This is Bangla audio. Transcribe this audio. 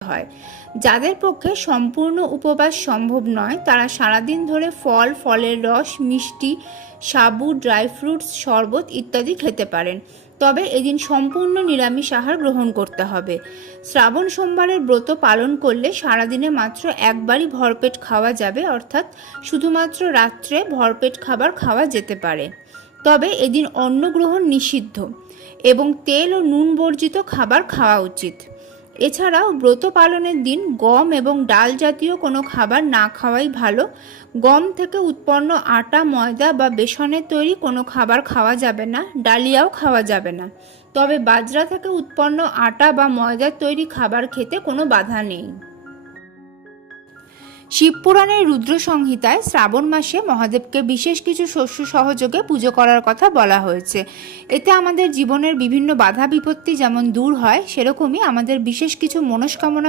হয়। যাদের পক্ষে সম্পূর্ণ উপবাস সম্ভব নয় তারা সারাদিন ধরে ফল, ফলের রস, মিষ্টি, সাবু, ড্রাই ফ্রুটস, শরবত ইত্যাদি খেতে পারেন। তবে এদিন সম্পূর্ণ নিরামিষ আহার গ্রহণ করতে হবে। শ্রাবণ সোমবারের ব্রত পালন করলে সারাদিনে মাত্র একবারই ভরপেট খাওয়া যাবে, অর্থাৎ শুধুমাত্র রাত্রে ভরপেট খাবার খাওয়া যেতে পারে। তবে এদিন অন্ন গ্রহণ নিষিদ্ধ এবং তেল ও নুন বর্জিত খাবার খাওয়া উচিত। এছাড়াও ব্রত পালনের দিন গম এবং ডাল জাতীয় কোনো খাবার না খাওয়াই ভালো। গম থেকে উৎপন্ন আটা, ময়দা বা বেসনের তৈরি কোনো খাবার খাওয়া যাবে না, ডালিয়াও খাওয়া যাবে না। তবে বাজরা থেকে উৎপন্ন আটা বা ময়দার তৈরি খাবার খেতে কোনো বাধা নেই। শিবপুরাণের রুদ্র সংহিতায় শ্রাবণ মাসে মহাদেবকে বিশেষ কিছু শস্য সহযোগে পুজো করার কথা বলা হয়েছে। এতে আমাদের জীবনের বিভিন্ন বাধা বিপত্তি যেমন দূর হয়, সেরকমই আমাদের বিশেষ কিছু মনস্কামনা